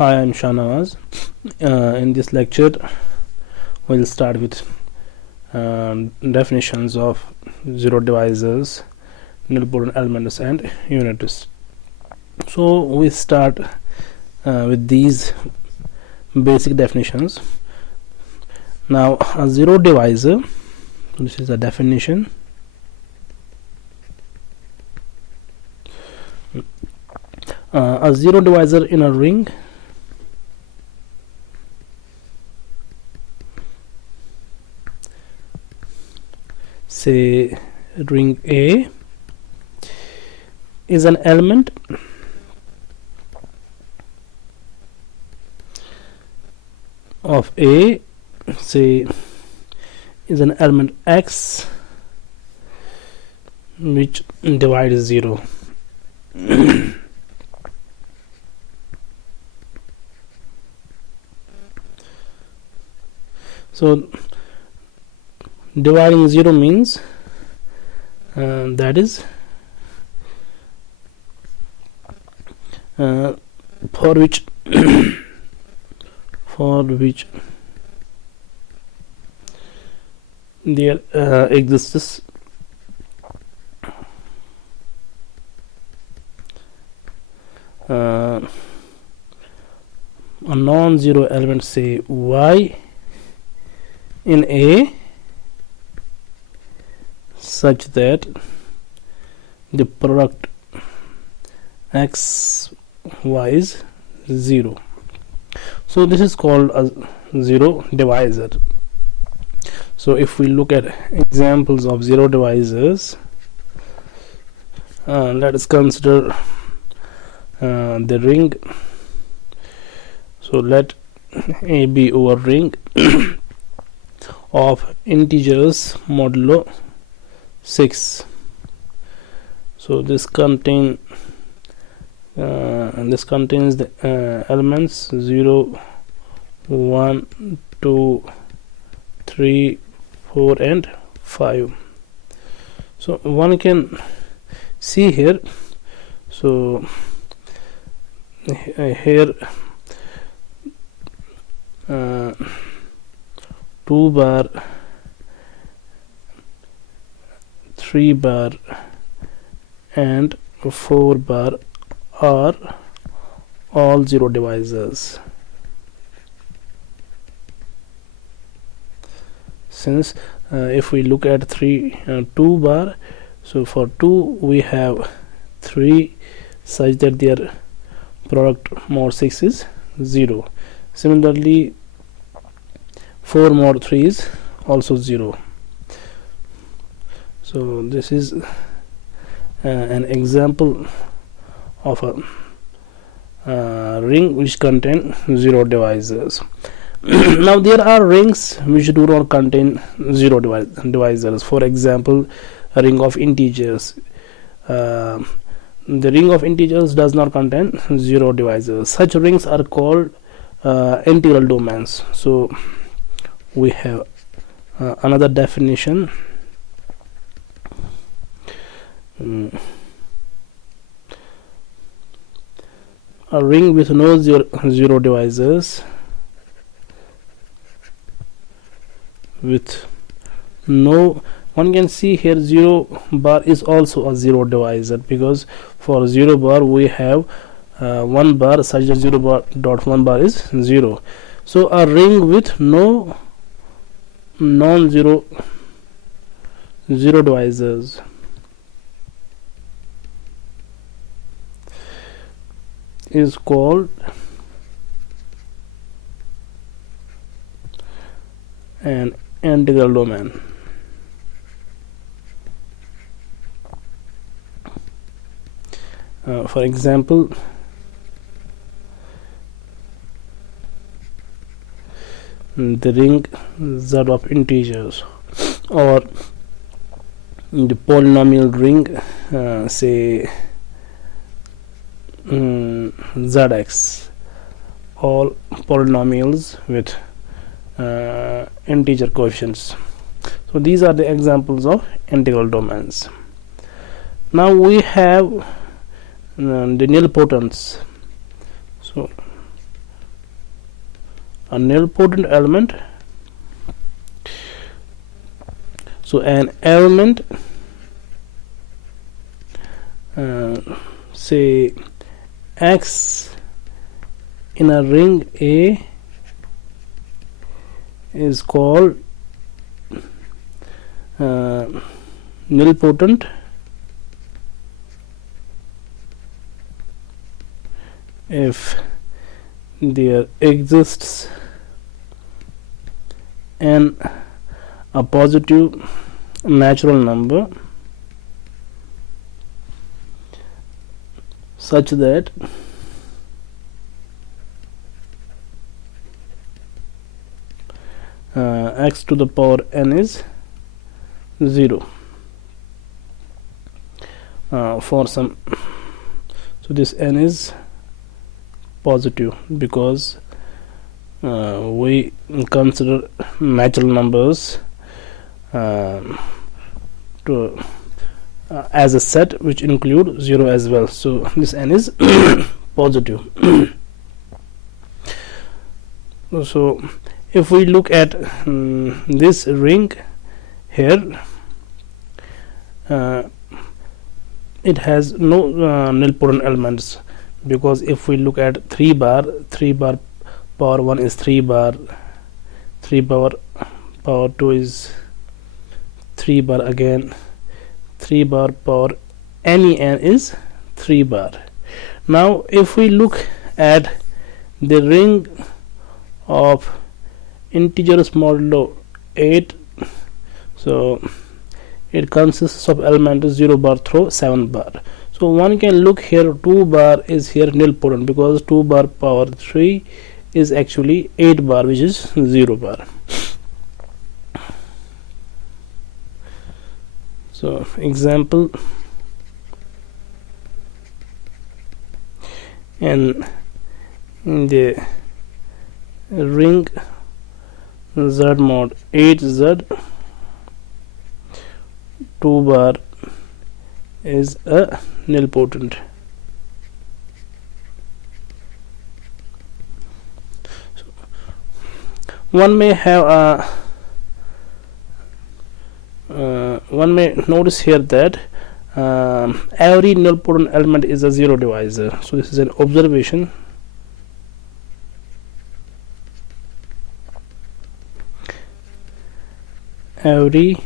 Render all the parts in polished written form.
Hi, I'm Shanawaz. In this lecture, we'll start with definitions of zero divisors, nilpotent elements, and units. So we start with these basic definitions. Now, a zero divisor. This is a definition. A zero divisor in a ring say ring A is an element of A, say is an element X which divides 0. So dividing 0 means that is for which there exists a non-zero element, say Y in A, such that the product X Y is 0. So this is called a zero divisor. So if we look at examples of zero divisors, let us consider the ring. So let A be over ring of integers modulo 6. So this contains the elements 0, 1, 2, 3, 4 and 5. So one can see here, so here 2 bar, 3 bar and 4 bar are all zero divisors, since if we look at 2 bar, so for 2 we have 3 such that their product mod 6 is 0. Similarly 4 mod 3 is also 0. So this is an example of a ring which contain zero divisors. Now there are rings which do not contain zero divisors. For example, a ring of integers. The ring of integers does not contain zero divisors. Such rings are called integral domains. So we have another definition. A ring with no zero divisors, with no, one can see here 0 bar is also a zero divisor, because for 0 bar we have 1 bar such that 0 bar dot 1 bar is 0. So a ring with no non-zero zero divisors is called an integral domain. For example, the ring Z of integers, or the polynomial ring say Zx, all polynomials with integer coefficients. So these are the examples of integral domains. Now we have the nilpotents. So a nilpotent element. So an element, say X in a ring A is called nilpotent if there exists a positive natural number such that x to the power n is 0 for some. So this n is positive because we consider natural numbers as a set which include 0 as well. So this n is positive. So if we look at this ring here, it has no nilpotent elements, because if we look at 3 bar power 1 is 3 bar, 3 power 2 is 3 bar again, 3 bar power any n is 3 bar. Now if we look at the ring of integers modulo 8, so it consists of elements 0 bar through 7 bar. So one can look here, 2 bar is here nilpotent because 2 bar power 3 is actually 8 bar, which is 0 bar. So example, in the ring Z mod 8Z, 2 bar is a nilpotent. So one may have one may notice here that every nilpotent element is a zero divisor. So this is an observation. Every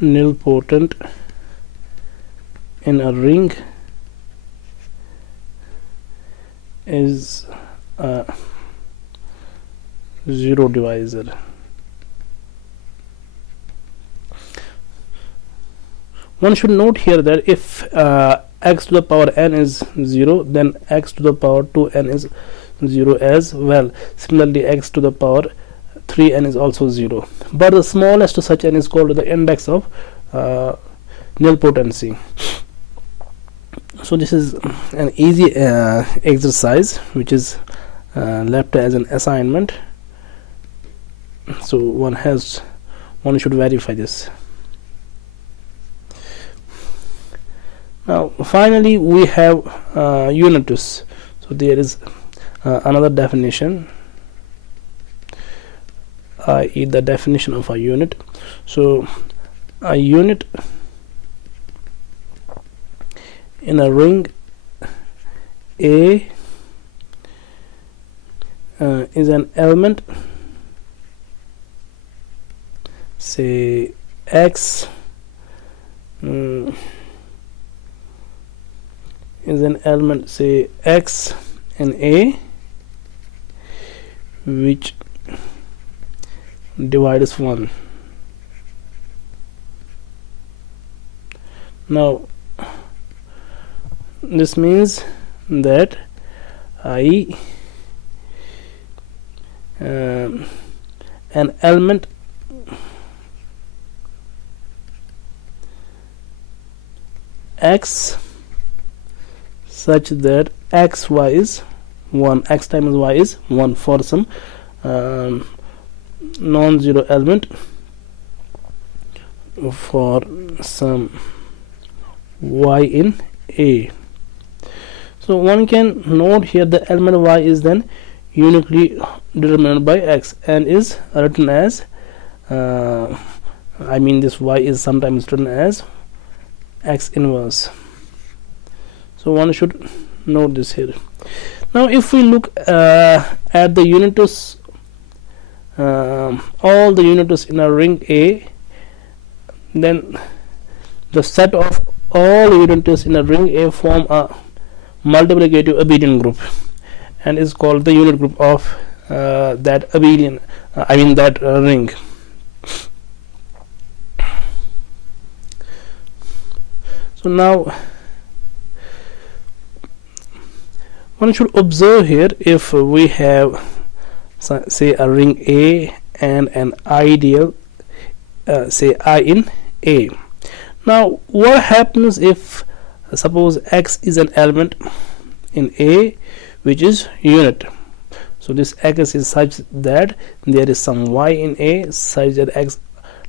nilpotent in a ring is a zero divisor. One should note here that if x to the power n is 0, then x to the power 2n is 0 as well. Similarly, x to the power 3n is also 0, but the smallest to such n is called the index of nilpotency. So this is an easy exercise which is left as an assignment. So one should verify this. Now finally we have unitus. So there is another definition, i.e. the definition of a unit. So a unit in a ring A is an element, say x is an element, say x in A, which divides 1. Now this means that an element x such that xy is 1, x times y is 1 for some non-zero element, for some y in A. So one can note here the element y is then uniquely determined by x and is written as this y is sometimes written as x inverse. So one should note this here. Now if we look at the unities, all the unities in a ring A, then the set of all unities in a ring A form a multiplicative abelian group and is called the unit group of that abelian that ring. So now one should observe here, if we have say a ring A and an ideal say I in A. Now what happens if suppose x is an element in A which is unit? So this x is such that there is some y in A such that x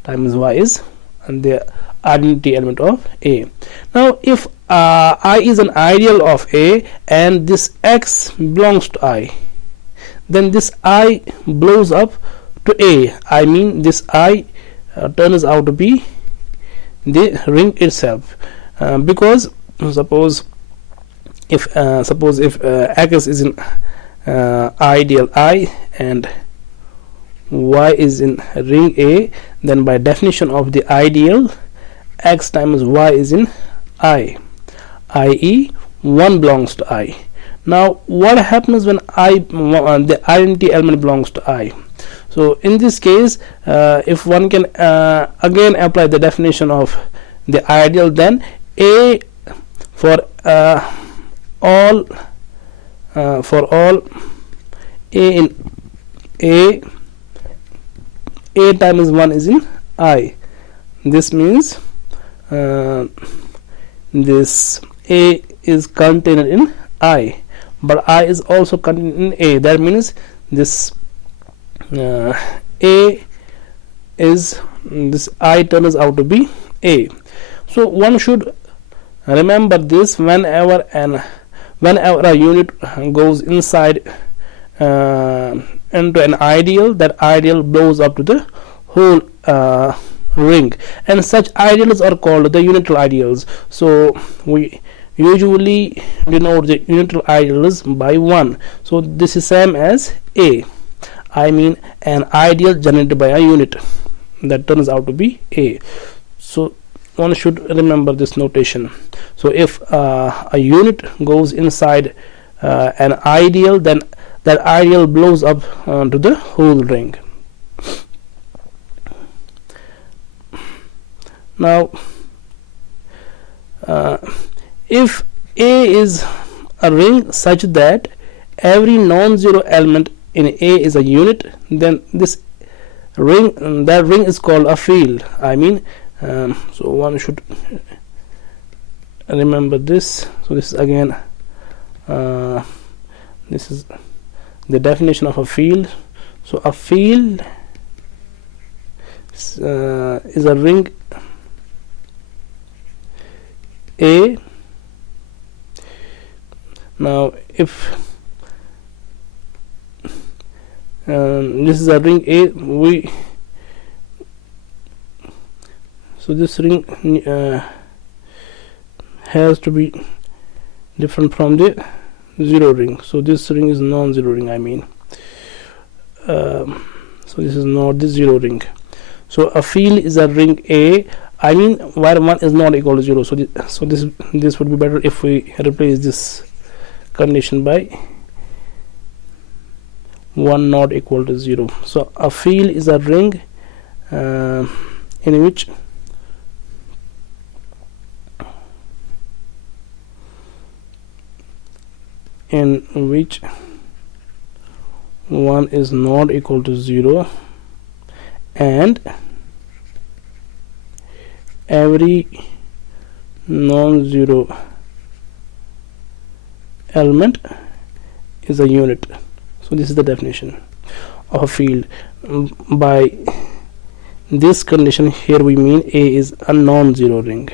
times y is and the identity element of A. Now if I is an ideal of A and this x belongs to I, then this I blows up to A. This I turns out to be the ring itself, because suppose if x is in ideal I and y is in ring A, then by definition of the ideal, x times y is in I, i.e. 1 belongs to I. Now what happens when the identity element belongs to I? So in this case, if one can again apply the definition of the ideal, then A for all A in A times 1 is in I. This means this A is contained in I, but I is also contained in A. That means this A is this I turns out to be A. So one should remember this whenever a unit goes inside into an ideal, that ideal blows up to the whole ring, and such ideals are called the unital ideals. So we usually denote the unital ideals by 1. So this is same as A, an ideal generated by a unit that turns out to be A. So one should remember this notation. So if a unit goes inside an ideal, then that ideal blows up to the whole ring. Now if A is a ring such that every non-zero element in A is a unit, then that ring is called a field. So one should remember this. So this is again this is the definition of a field. So a field is a ring A. Now if this is a ring A, so this ring has to be different from the zero ring. So this ring is non-zero ring. So this is not the zero ring. So a field is a ring A, where 1 is not equal to 0. So this would be better if we replace this condition by 1 not equal to 0. So a field is a ring in which in which 1 is not equal to 0 and every non-zero element is a unit. So this is the definition of a field. By this condition here we mean A is a non-zero ring.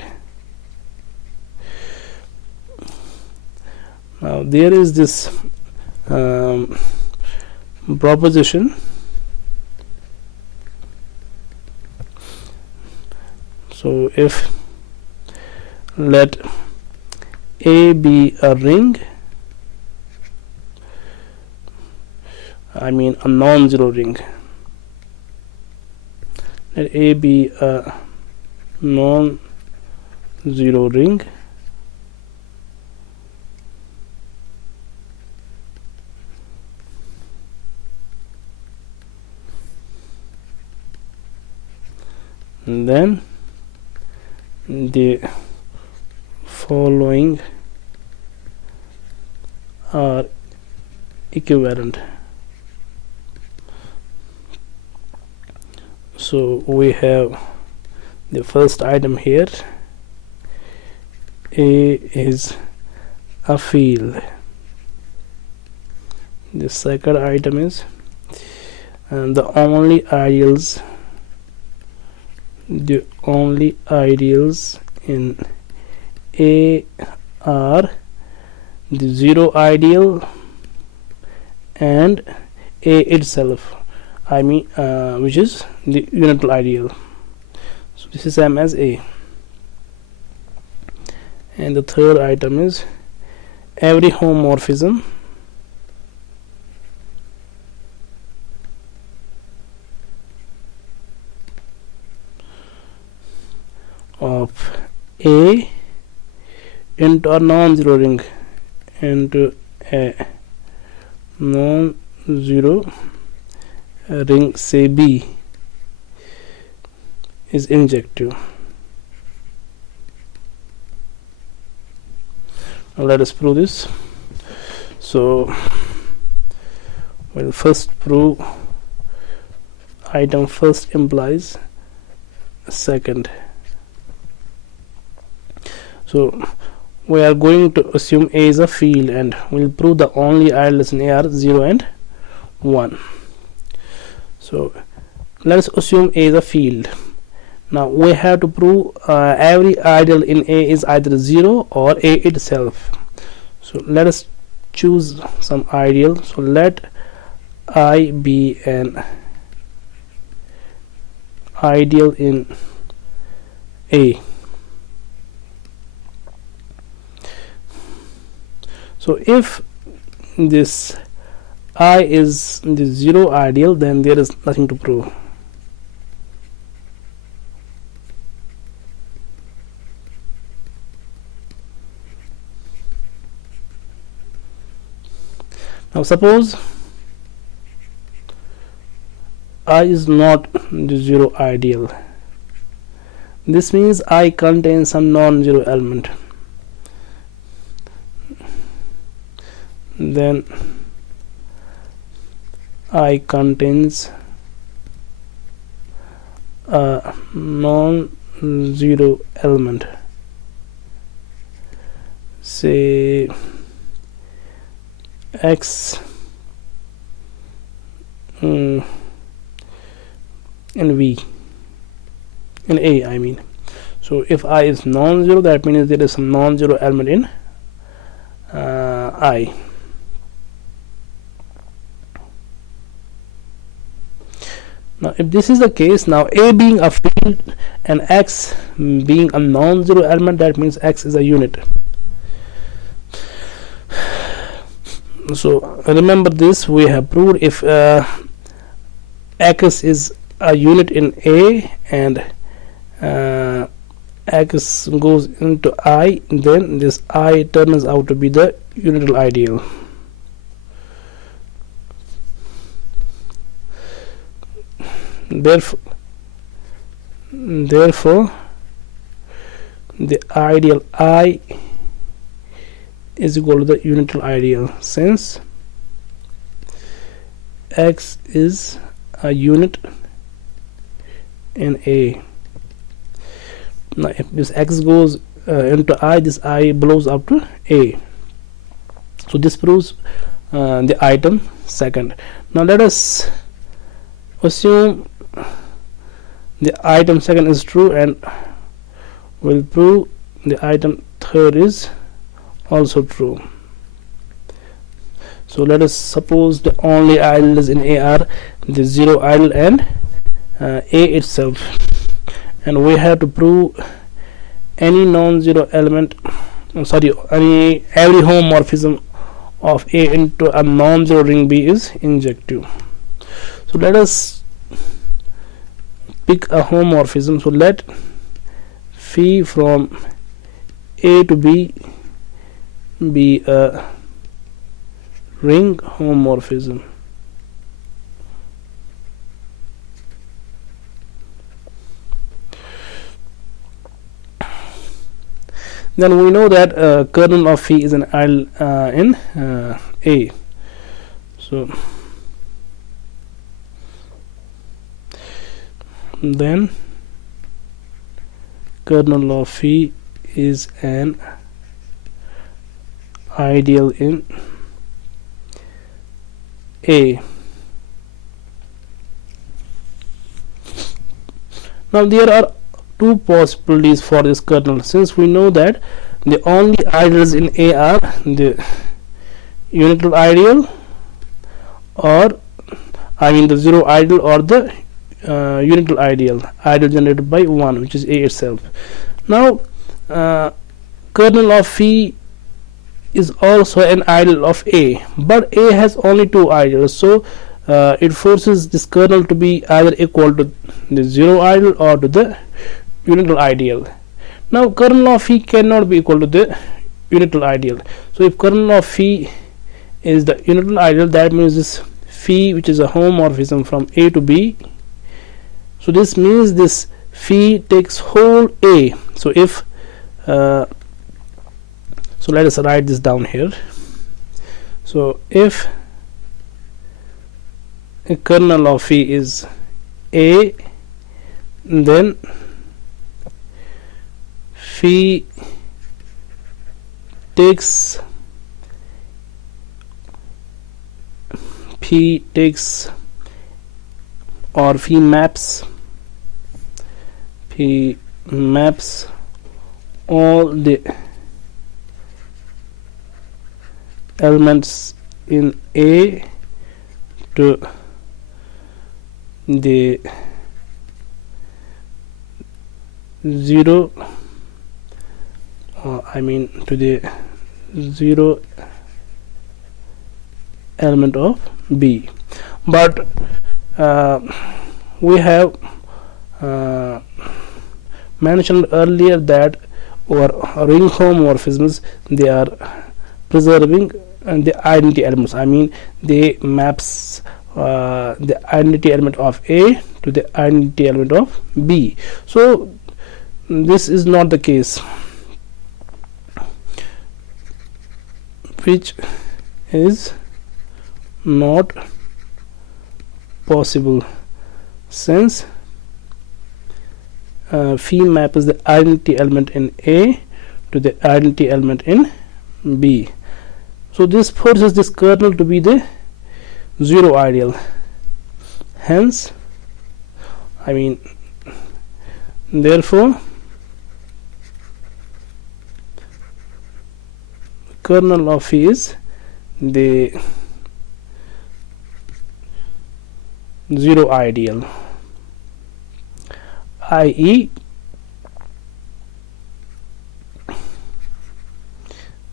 Now there is this proposition. So if let A be a ring, I mean a non-zero ring, let A be a non-zero ring, and then the following are equivalent. So we have the first item here, A is a field. The second item is, and the only ideals in A are the zero ideal and A itself, I mean which is the unital ideal. So this is same as A. And the third item is every homomorphism of A into a non-zero ring into a non-zero ring, say B, is injective. Now let us prove this. So we'll first prove item first implies second. So we are going to assume A is a field, and we'll prove the only ideals in A are 0 and 1. So let us assume A is a field. Now we have to prove every ideal in A is either 0 or A itself. So let us choose some ideal. So let I be an ideal in A. So if this I is the zero ideal, then there is nothing to prove. Now suppose I is not the zero ideal. This means I contains some non-zero element. Then I contains a non-zero element, say X in V, in A, I mean. So if I is non-zero, that means there is some non-zero element in I. Now if this is the case, now A being a field and X being a non-zero element, that means X is a unit. So remember this, we have proved if X is a unit in A and X goes into I, then this I turns out to be the unital ideal. Therefore the ideal I is equal to the unital ideal, since X is a unit in A. Now if this X goes into I, this I blows up to A. So this proves the item second. Now let us assume the item second is true, and we'll prove the item third is also true. So let us suppose the only ideals in A are the 0 idle and A itself, and we have to prove any non-zero element, every homomorphism of A into a non-zero ring B is injective. So let us pick a homomorphism. So let phi from A to B be a ring homomorphism. Then we know that kernel of phi is an idle in A. So then kernel of phi is an ideal in A. Now there are two possibilities for this kernel, since we know that the only ideals in A are the unital ideal, or the zero ideal, or the unital ideal generated by 1, which is A itself. Now kernel of phi is also an ideal of A, but A has only two ideals, so it forces this kernel to be either equal to the zero ideal or to the unital ideal. Now kernel of phi cannot be equal to the unital ideal, so if kernel of phi is the unital ideal, that means this phi, which is a homomorphism from A to B, so this means this phi takes whole A. So if so let us write this down here. So if a kernel of phi is A, then phi takes or phi maps all the elements in A to the zero to the zero element of B. But we have mentioned earlier that our ring homomorphisms, they are preserving the identity elements. They maps the identity element of A to the identity element of B. So this is not the case, which is not possible, since phi map is the identity element in A to the identity element in B. So this forces this kernel to be the zero ideal. Hence, therefore kernel of phi is the zero ideal, i.e.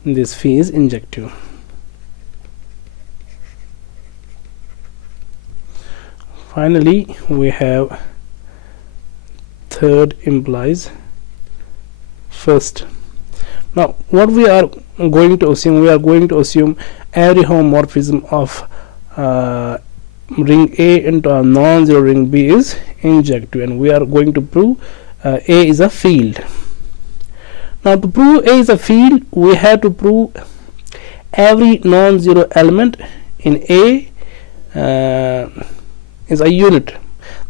this phi is injective. Finally, we have third implies first. Now what we are going to assume, every homomorphism of ring A into a non-zero ring B is injective, and we are going to prove A is a field. Now to prove A is a field, we have to prove every non-zero element in A is a unit.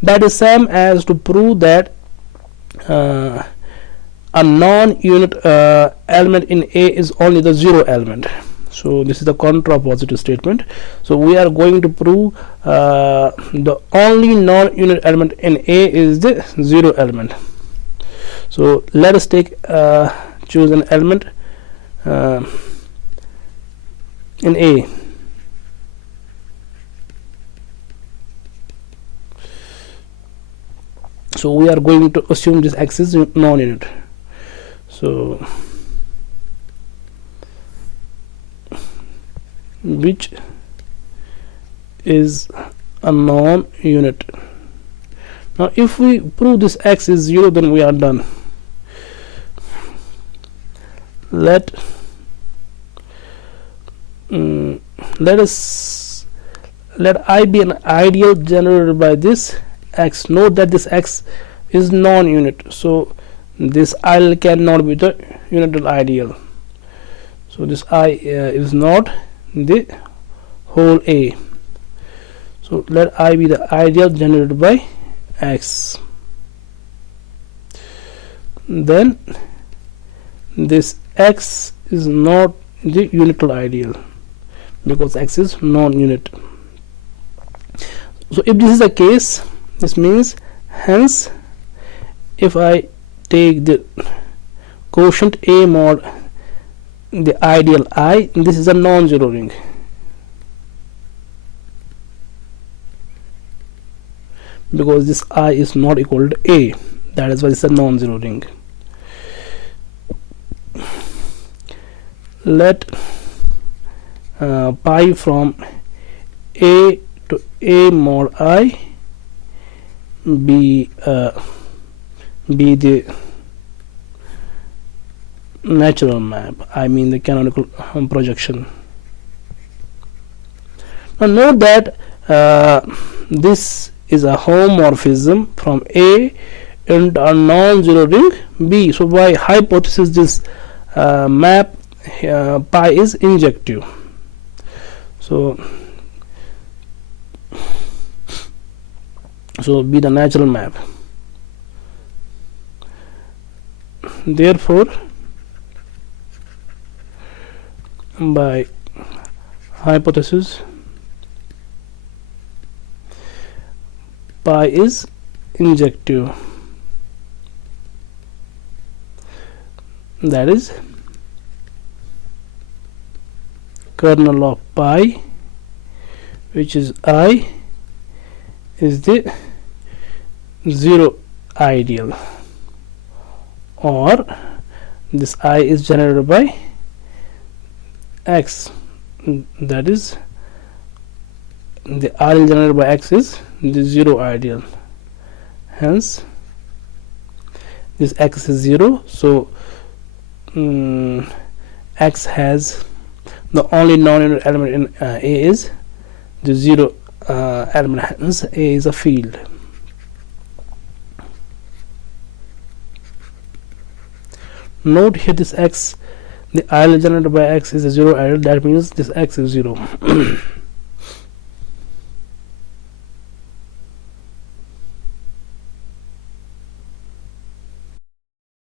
That is same as to prove that a non-unit element in A is only the zero element. So this is the contrapositive statement. So we are going to prove the only non-unit element in A is the zero element. So let us take choose an element in A. So we are going to assume this x is non-unit. So which is a non-unit. Now if we prove this x is 0, then we are done. Let I be an ideal generated by this x. Note that this x is non-unit, so this I cannot be the unital ideal. So this I is not the whole A. So let I be the ideal generated by x. Then this x is not the unital ideal because x is non-unit. So if this is the case, this means hence if I take the quotient A mod the ideal I, this is a non-zero ring. Because this I is not equal to A, that is why it's a non-zero ring. Let pi from A to A mod I be the natural map, I mean the canonical projection. Now note that this is a homomorphism from A into a non-zero ring B. So by hypothesis this map pi is injective. So be the natural map. Therefore by hypothesis pi is injective, that is kernel of pi, which is I, is the zero ideal, or this I is generated by x, that is the ideal generated by x is the zero ideal. Hence this x is 0, so x has the only non-unit element in A is the zero element, hence A is a field. Note here this x, the ideal generated by x is a zero ideal, that means this x is 0.